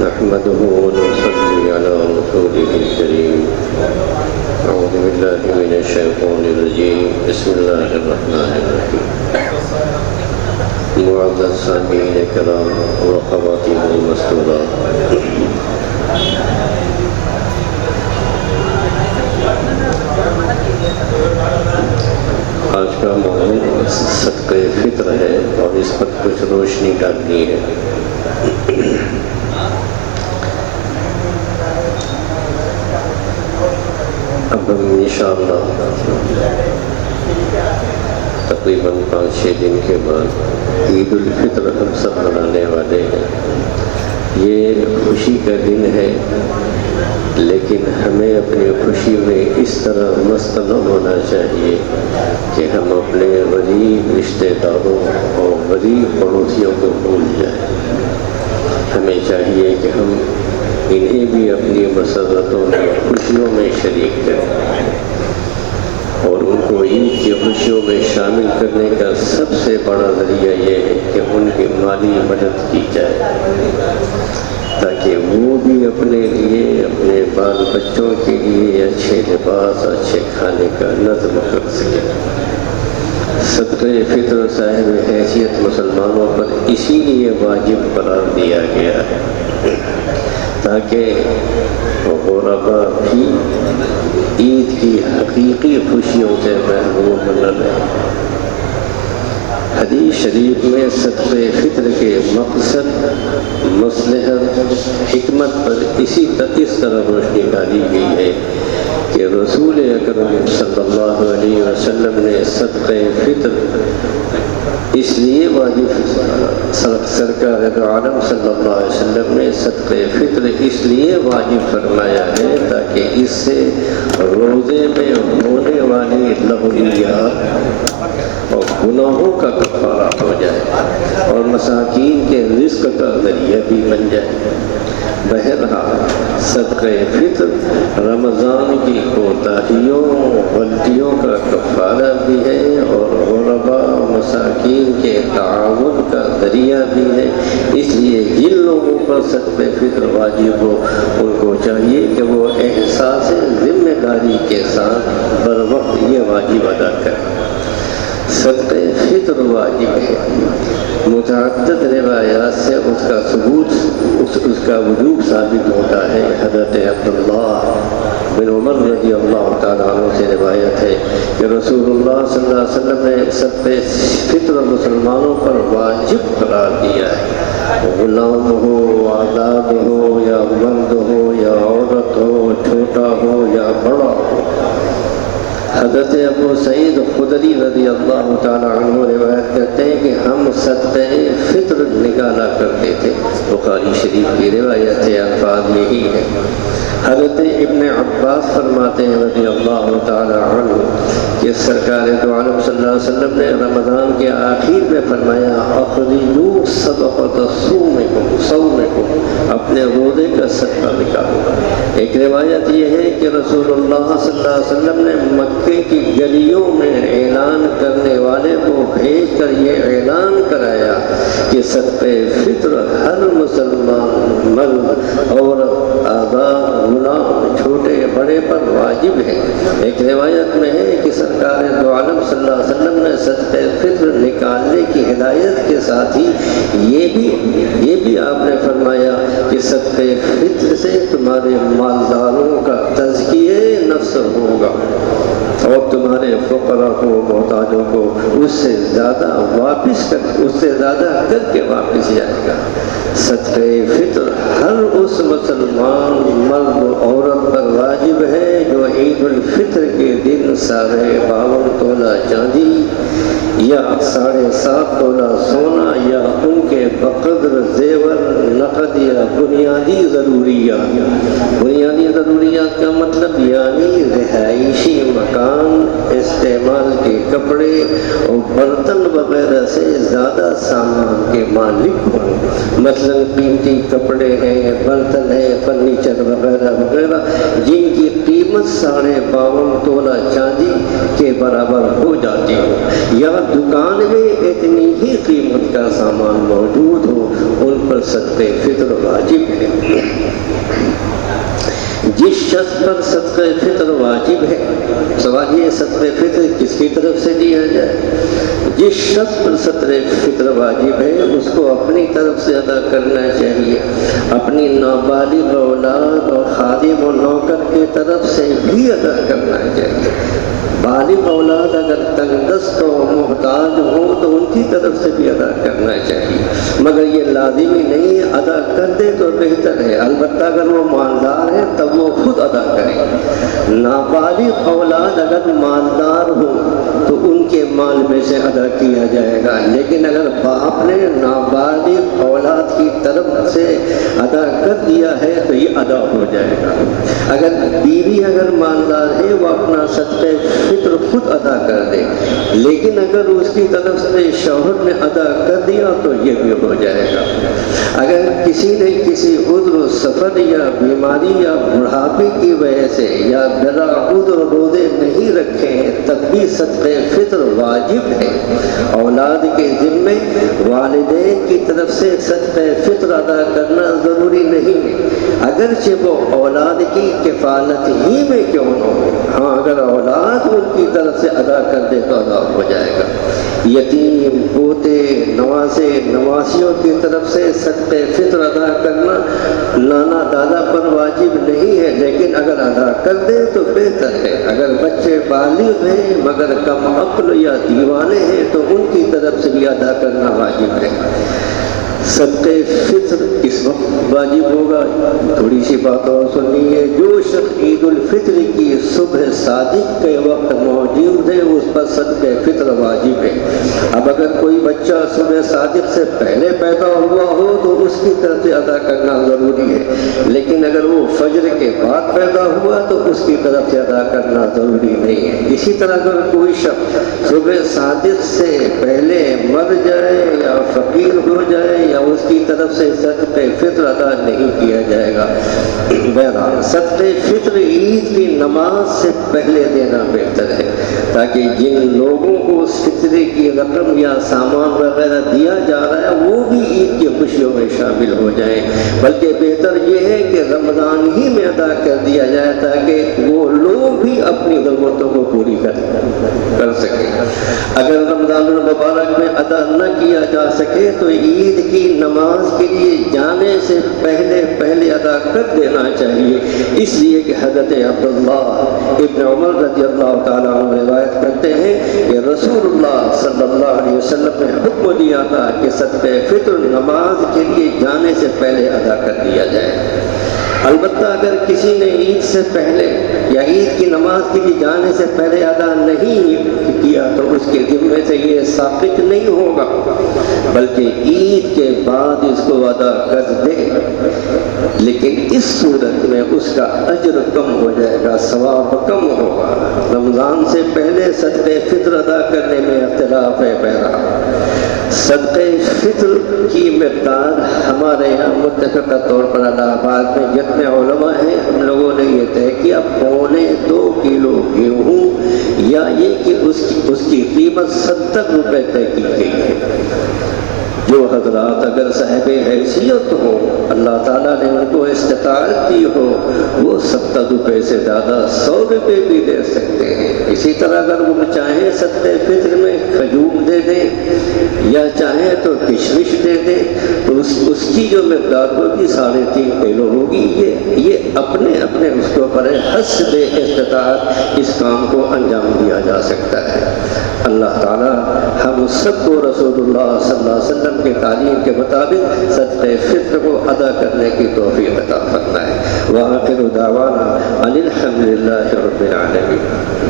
نحمده ونصلي على رسوله الكريم. أعوذ بالله من الشيطان الرجيم. بسم الله الرحمن الرحيم. معزز سامعین کرام و خواتین المستورات، آج کا موضوع صدقہ فطر ہے اور اس پر کچھ روشنی ڈالنی ہے۔ اب ہم انشاءاللہ تقریباً 5-6 دن کے بعد عید الفطر ہم سب منانے والے ہیں۔ یہ خوشی کا دن ہے، لیکن ہمیں اپنی خوشی میں اس طرح مست نہ ہونا چاہیے کہ ہم اپنے غریب رشتہ داروں اور غریب پڑوسیوں کو بھول جائیں۔ ہمیں چاہیے کہ ہم انہیں بھی اپنی مسرتوں میں خوشیوں میں شریک کریں، اور ان کو عید کی خوشیوں میں شامل کرنے کا سب سے بڑا ذریعہ یہ ہے کہ ان کی مالی مدد کی جائے، تاکہ وہ بھی اپنے لیے، اپنے بال بچوں کے لیے اچھے لباس، اچھے کھانے کا نظم کر سکیں۔ صدقہ فطر صاحب حیثیت مسلمانوں پر اسی لیے واجب قرار دیا گیا ہے تاکہ غربا بھی عید کی حقیقی خوشیوں سے محروم نہ رہیں۔ حدیث شریف میں صدقہ فطر کے مقصد، مصلحت، حکمت پر اس طرح روشنی ڈالی گئی ہے کہ رسول اکرم صلی اللہ علیہ وسلم نے صدقہ فطر اس لیے واجب، سرکار دو عالم صلی اللہ علیہ وسلم نے صدقہ فطر اس لیے واجب فرمایا ہے تاکہ اس سے روزے میں ہونے والی لغویات اور گناہوں کا کفارہ ہو جائے اور مساکین کے رزق کا ذریعہ بھی بن جائے۔ بہرحال صدقہ فطر رمضان کی کوتاہیوں، غلطیوں کا کفارہ بھی ہے اور غربا مساکین کے تعاون کا ذریعہ بھی ہے۔ اس لیے جن لوگوں پر صدقہ فطر واجب ہو ان کو چاہیے کہ وہ احساس ذمہ داری کے ساتھ بر وقت یہ واجب ادا کریں۔ صدقہ فطر واجب ہے، متعدد روایات سے اس کا ثبوت، اس کا وجوب ثابت ہوتا ہے۔ حضرت عبداللہ بن عمر رضی اللہ تعالیٰ عنہ سے روایت ہے کہ رسول اللہ صلی اللہ علیہ وسلم نے صدقہ فطر مسلمانوں پر واجب قرار دیا ہے۔ غلام ہو، آزاد ہو یا مرد ہو یا عورت ہو، چھوٹا ہو یا بڑا ہو۔ حضرت ابو سعید خدری رضی اللہ تعالیٰ عنہ روایت کرتے ہیں کہ ہم صدقہ فطر نکالا کرتے تھے۔ بخاری شریف کی روایت ہے، الفاظ یہی ہے۔ حضرت ابن عباس فرماتے ہیں رضی اللہ تعالیٰ عنہ کہ سرکار دو عالم صلی اللہ علیہ وسلم نے رمضان کے آخر میں فرمایا اخرجوا صدقۃ صومکم، اپنے روزے کا صدقہ نکالو۔ ایک روایت یہ ہے کہ رسول اللہ صلی اللہ علیہ وسلم نے مکے کی گلیوں میں اعلان کرنے والے کو بھیج کر یہ اعلان کرایا کہ صدقہ فطر ہر مسلمان، مرد، عورت، آزاد، غلام، چھوٹے بڑے پر واجب ہے۔ ایک روایت میں ہے کہ سرکار دو عالم صلی اللہ علیہ وسلم نے صدقہ فطر نکالنے کی ہدایت کے ساتھ ہی یہ بھی آپ نے فرمایا کہ صدقہ فطر سے تمہارے مالداروں کا تزکیہ نفس ہوگا اور تمہارے فقراء کو، محتاجوں کو اس سے زیادہ کر کے واپس جائے گا۔ صدقہ فطر ہر اس مسلمان، مرد و عورت پر واجب ہے جو عید الفطر کے دن 52 تولہ چاندی یا 7.5 تولہ سونا یا ان کے بقدر زیور، نقد یا بنیادی ضروریات کا مطلب یعنی رہائشی مکان، استعمال کے کپڑے اور برتن وغیرہ سے زیادہ سامان کے مالک ہوں۔ مثلاً قیمتی کپڑے ہیں، برتن ہیں، فرنیچر وغیرہ وغیرہ جن کی قیمت قیمت 52.5 تولہ چاندی کے برابر ہو جاتی ہو، یا دکان میں اتنی ہی قیمت کا سامان موجود ہو، ان پر صدقہ فطر واجب ہے۔ جس شخص پر صدقہ فطر واجب ہے، سوال یہ صدقہ فطر کس کی طرف سے دیا جائے؟ جس شخص پر صدقہ فطر واجب ہے اس کو اپنی طرف سے ادا کرنا چاہیے، اپنی نابالغ اولاد اور خادم و نوکر کی طرف سے بھی ادا کرنا چاہیے۔ بالغ اولاد اگر تنگ دست و محتاج ہو تو ان کی طرف سے بھی ادا کرنا چاہیے، مگر یہ لازمی نہیں ہے، ادا کر دے تو بہتر ہے، البتہ اگر وہ مالدار ہے تب وہ خود ادا کرے۔ نابالغ اولاد اگر مالدار ہو تو ان کے مال میں سے ادا کیا جائے گا، لیکن اگر باپ نے نابالغ اولاد کی طرف سے ادا کر دیا ہے تو یہ ادا ہو جائے گا۔ اگر بیوی اگر مالدار ہے وہ اپنا صدقہ فطر خود ادا کر دے، لیکن اگر اس کی طرف سے شوہر نے ادا کر دیا تو یہ بھی ہو جائے گا۔ اگر کسی نے کسی عذر سفر یا بیماری یا بڑھاپے کی وجہ سے یا بلا عذر روزے نہیں رکھے ہیں تب بھی صدقہ فطر واجب ہے۔ اولاد کے ذمے والدین کی طرف سے صدقہ فطر ادا کرنا ضروری نہیں ہے، اگرچہ وہ اولاد کی کفالت ہی میں کیوں نہ ہو۔ ہاں اگر اولاد ان کی طرف سے ادا کر دے تو ادا ہو جائے گا۔ یتیم، پوتے، نواسے، نواسیوں کی طرف سے صدقہ فطر ادا کرنا نانا دادا پر واجب نہیں ہے، لیکن اگر ادا کر دے تو بہتر ہے۔ اگر بچے بالغ ہیں مگر کم عقل یا دیوانے ہیں تو ان کی طرف سے بھی ادا کرنا واجب ہے۔ صدقہ فطر اس وقت واجب ہوگا، تھوڑی سی بات اور سننی ہے۔ جو شخص عید الفطر کی صبح صادق کے وقت موجود ہے اس پر صدقہ فطر واجب ہے۔ اب اگر کوئی بچہ صبح صادق سے پہلے پیدا ہوا ہو تو اس کی طرف سے ادا کرنا ضروری ہے، لیکن اگر وہ فجر کے بعد پیدا ہوا تو اس کی طرف سے ادا کرنا ضروری نہیں ہے۔ اسی طرح اگر کوئی شخص صبح صادق سے پہلے مر جائے یا فقیر ہو جائے یا اس کی طرف سے صدقہ فطر ادا نہیں کیا جائے گا۔ بہرحال صدقہ فطر عید کی نماز سے پہلے دینا بہتر ہے، تاکہ جن لوگوں کو اس فطرے کی رقم یا سامان وغیرہ دیا جا رہا ہے وہ بھی عید کی خوشیوں میں شامل ہو جائیں، بلکہ بہتر یہ ہے کہ رمضان ہی میں ادا کر دیا جائے تاکہ وہ لوگ بھی اپنی ضرورتوں کو پوری کر سکیں۔ اگر رمضان المبارک میں ادا نہ کیا جا سکے تو عید کی نماز کے لیے جانے سے پہلے ادا کر دینا چاہیے، اس لیے کہ حضرت عبداللہ ابن عمر رضی اللہ تعالیٰ عنہ روایت کرتے ہیں کہ رسول اللہ صلی اللہ علیہ وسلم نے حکم دیا تھا کہ صدقہ فطر نماز کے لیے جانے سے پہلے ادا کر دیا جائے۔ البتہ اگر کسی نے عید سے پہلے یا عید کی نماز کے لیے جانے سے پہلے ادا نہیں کیا تو اس کے ذمے سے یہ ثابت نہیں ہوگا، بلکہ عید کے بعد اس کو ادا کر دے، لیکن اس صورت میں اس کا اجر کم ہو جائے گا، ثواب کم ہوگا۔ رمضان سے پہلے صدقہ فطر ادا کرنے میں اختلاف ہے۔ بہرحال صدقہ فطر کی مقدار ہمارے یہاں متفقہ طور پر الہ آباد میں جتنے علماء ہیں ہم لوگوں نے یہ طے کیا 2.25 کلو گیہوں، یا یہ کہ اس کی قیمت 70 روپے طے کی گئی ہے۔ جو حضرات اگر صاحب حیثیت ہو، اللہ تعالیٰ نے ان کو استطاعت دی ہو، وہ 70 روپے سے زیادہ 100 روپے بھی دے سکتے ہیں۔ اسی طرح اگر وہ چاہیں صدقہ فطر میں کھجور دے دیں یا چاہیں تو کشمش دے دیں تو اس کی جو مقدار ہوگی 3.5 کلو ہوگی۔ یہ اپنے اس کے اوپر حسب استطاعت اس کام کو انجام دیا جا سکتا ہے۔ اللہ تعالیٰ ہم سب کو رسول اللہ صلی اللہ علیہ وسلم کی تعلیم کے مطابق صدقہ فطر کو ادا کرنے کی توفیق عطا فرمائے۔ وآخر دعوانا ان الحمد للہ رب العالمین۔